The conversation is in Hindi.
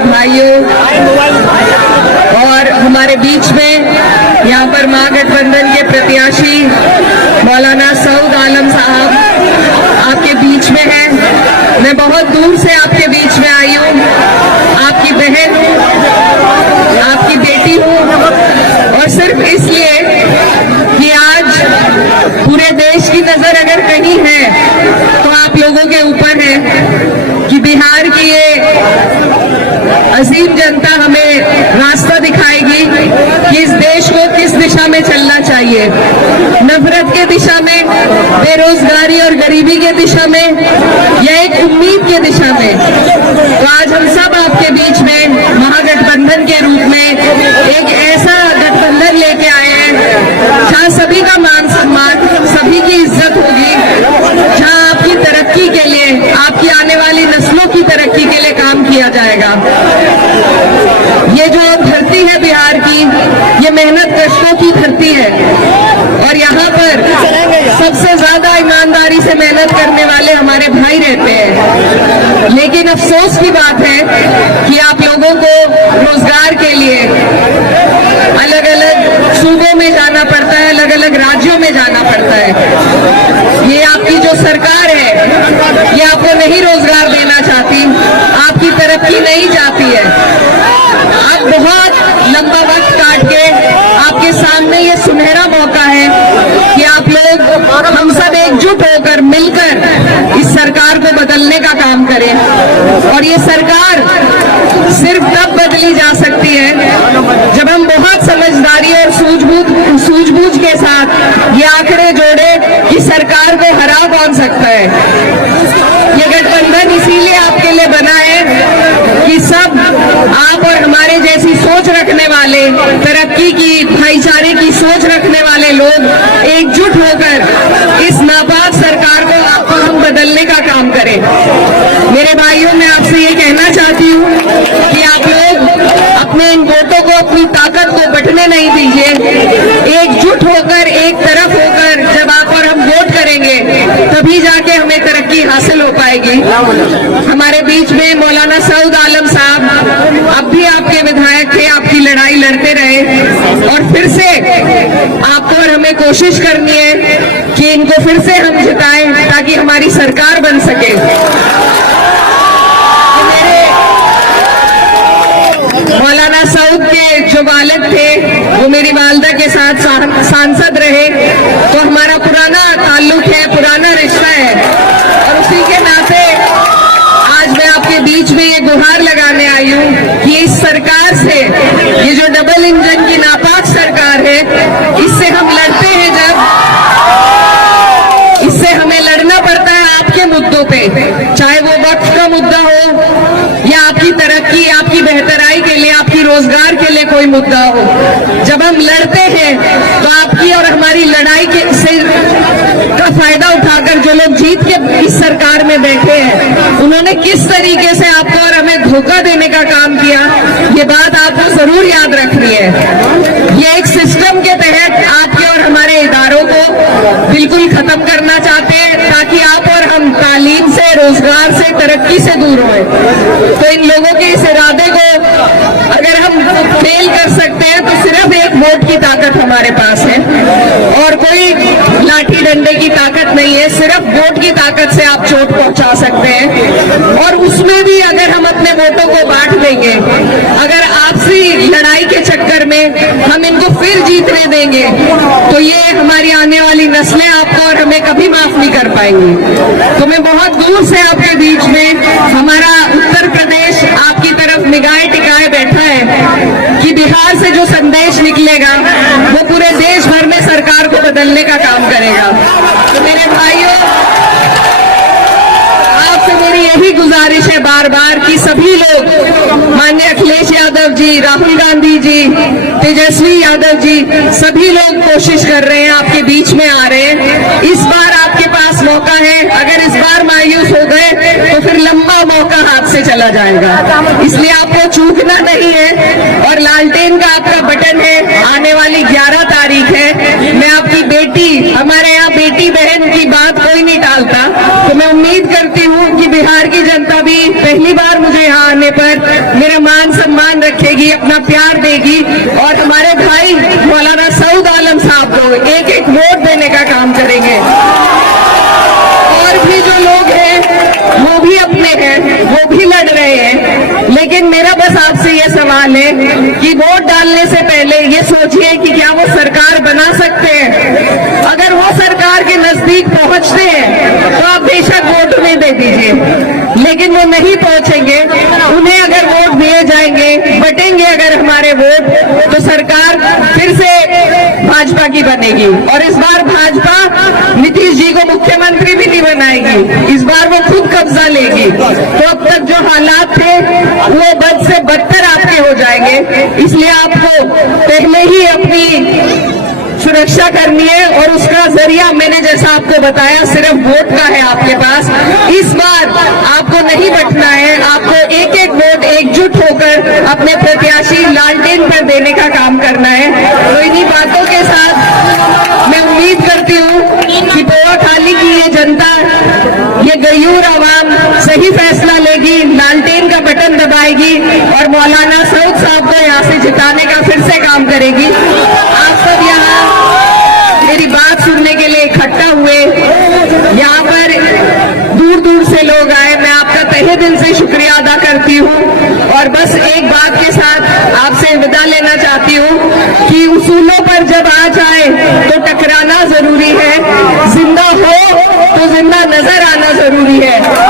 भाइयों, और हमारे बीच में यहाँ पर महागठबंधन के प्रत्याशी मौलाना सऊद आलम साहब आपके बीच में हैं। मैं बहुत दूर से आपके बीच में आई हूँ, आपकी बहन हूँ, आपकी बेटी हूँ, और सिर्फ इसलिए कि आज पूरे देश की नजर अगर कहीं है तो आप लोगों के ऊपर है कि बिहार की ये अजीम जनता हमें रास्ता दिखाएगी कि इस देश को किस दिशा में चलना चाहिए, नफरत के दिशा में, बेरोजगारी और गरीबी के दिशा में, या एक उम्मीद के दिशा में। तो आज हम सब आपके बीच में महागठबंधन के रूप में एक ऐसा गठबंधन लेके आए हैं जहाँ सभी का मान सम्मान, सभी की इज्जत होगी, जहाँ आपकी तरक्की के लिए, आपकी आने वाली नस्लों की तरक्की के लिए काम किया जाएगा। ये जो धरती है बिहार की, ये मेहनत कशों की धरती है, और यहाँ पर सबसे ज्यादा ईमानदारी से मेहनत करने वाले हमारे भाई रहते हैं। लेकिन अफसोस की बात है कि आप लोगों को रोजगार के लिए अलग अलग सूबों में जाना पड़ता है, अलग अलग राज्यों में जाना पड़ता है। ये आपकी जो सरकार है, ये आपको नहीं रोजगार देना चाहती, आपकी तरक्की नहीं चाहती है। अब बहुत लंबा वक्त काट के आपके सामने ये सुनहरा मौका है कि आप लोग, हम सब एकजुट होकर मिलकर इस सरकार को बदलने का काम करें। और ये सरकार सिर्फ तब बदली जा सकती है जब हम बहुत समझदारी और सूझबूझ के साथ ये आंकड़े जोड़े कि सरकार को हरा कौन सकता है। ये गठबंधन इसीलिए आपके लिए बना है कि सब आप और हमारे जैसी सोच रखने वाले, तरक्की की, भाईचारे की सोच रखने वाले लोग एकजुट होकर इस नापाक सरकार को आपको हम बदलने का काम करें। मेरे भाइयों, मैं आपसे ये कहना चाहती हूँ कि आप लोग अपने इन वोटों को, अपनी ताकत को बंटने नहीं दीजिए। एकजुट होकर, एक तरफ होकर जब आप और हम वोट करेंगे तभी जाके हमें तरक्की हासिल हो पाएगी। हमारे बीच में मौलाना सऊद आलम साहब अब भी आपके विधायक थे, आपकी लड़ाई लड़ते रहे, और फिर से आपको और हमें कोशिश करनी है कि इनको फिर से हम जिताएं ताकि हमारी सरकार बन सके। मौलाना सऊद के जो वालिद थे वो मेरी वालदा के साथ सांसद रहे, तो हमारा पुराना ताल्लुक है, पुराना रिश्ता है, और उसी के नाते आज मैं आपके बीच में ये गुहार लगाने आई हूँ कि इस सरकार से, ये जो डबल इंजन की नापाक सरकार है, इससे हम लड़ते हैं जब, इससे हमें लड़ना पड़ता है आपके मुद्दों पे, चाहे वो वक्त का मुद्दा हो या आपकी तरक्की, आपकी बेहतराई के लिए, आपकी रोजगार के लिए कोई मुद्दा हो। जब हम लड़ते हैं तो आपकी और हमारी लड़ाई के से का फायदा उठाकर जो लोग जीत के इस सरकार में बैठे हैं, उन्होंने किस तरीके से आपको और हमें धोखा देने का काम किया, ये बात आपको जरूर याद रखनी है। ये एक सिस्टम के तहत आपके और हमारे इदारों को बिल्कुल खत्म करना चाहते हैं ताकि आप और हम तालीम से, रोजगार से, तरक्की से दूर हों। तो इन लोगों के इस इरादे को अगर हम फेल कर सकते हैं तो सिर्फ एक वोट की ताकत हमारे पास है, और कोई लाठी डंडे की ताकत नहीं है। सिर्फ वोट की ताकत से आप चोट पहुंचा सकते हैं, और उसमें भी अगर हम अपने वोटों को बांट देंगे, अगर आपसी लड़ाई के चक्कर में हम इनको फिर जीतने देंगे, तो ये हमारी आने वाली नस्लें आपको और हमें कभी माफ नहीं कर पाएंगी। तो मैं बहुत दूर से आपके बीच में, हमारा उत्तर प्रदेश आपकी तरफ निगाहें टिकाए बैठा है कि बिहार से जो संदेश निकलेगा वो पूरे देश भर में सरकार को बदलने का काम करेगा। तो मेरे भाइयों, आपसे मेरी यही गुजारिश है बार बार कि सभी लोग, माननीय अखिलेश यादव जी, राहुल गांधी जी, तेजस्वी यादव जी, सभी लोग कोशिश कर रहे हैं, आपके बीच में आ रहे हैं। इस बार आपके पास मौका है, अगर इस बार मायूस हो गए तो फिर लंबा मौका हाथ से चला जाएगा, इसलिए आपको चूकना नहीं है। और लालटेन का आपका बटन है, आने वाली 11 तारीख है। मैं आपकी बेटी, हमारे यहाँ बेटी बहन की बात कोई नहीं टालता, तो मैं उम्मीद करती हूँ कि बिहार की जनता भी, पहली बार मुझे यहाँ आने पर मेरा मान सम्मान रखेगी, अपना प्यार देगी और हमारे भाई मौलाना सऊद आलम साहब को एक एक वोट देने का काम करेंगे। और भी जो लोग हैं वो भी अपने हैं, वो भी लड़ रहे हैं, लेकिन मेरा बस आपसे ये सवाल है कि वोट डालने से पहले ये सोचिए कि क्या वो सरकार बना सकते हैं। अगर वो सरकार के नजदीक पहुंचते हैं तो आप बेशक वोट उन्हें दे दीजिए, लेकिन वो नहीं पहुंचेंगे। उन्हें अगर वोट दिए जाएंगे, बटेंगे अगर हमारे वोट, तो सरकार फिर से भाजपा की बनेगी और इस बार भाजपा नीतीश जी को मुख्यमंत्री भी नहीं बनाएगी, इस बार वो खुद कब्जा लेगी। तो अब तक जो हालात थे वो बद से बदतर आपके हो जाएंगे, इसलिए आपको पहले ही अपनी सुरक्षा करनी है और उसका जरिया मैंने जैसा आपको बताया सिर्फ वोट का है आपके पास। इस बार आपको नहीं बटना है, आपको एक एक वोट एकजुट होकर अपने प्रत्याशी लालटेन पर देने का काम करना है। तो इन्हीं बातों के साथ मैं उम्मीद करती हूँ कि पोवाखाली की ये जनता, ये गयूर आवाम सही फैसला लेगी, लालटेन का बटन दबाएगी और मौलाना सऊद साहब को यहाँ से जिताने का फिर से काम करेगी। आप सब यहाँ मेरी बात सुनने के लिए इकट्ठा हुए, यहाँ पर दूर दूर से लोग आए, मैं आपका तहे दिल से शुक्रिया अदा करती हूँ। और बस एक बात के साथ आपसे विदा लेना चाहती हूँ कि उसूलों पर जब आ जाए तो टकराना जरूरी है, जिंदा हो तो जिंदा नजर आना जरूरी है।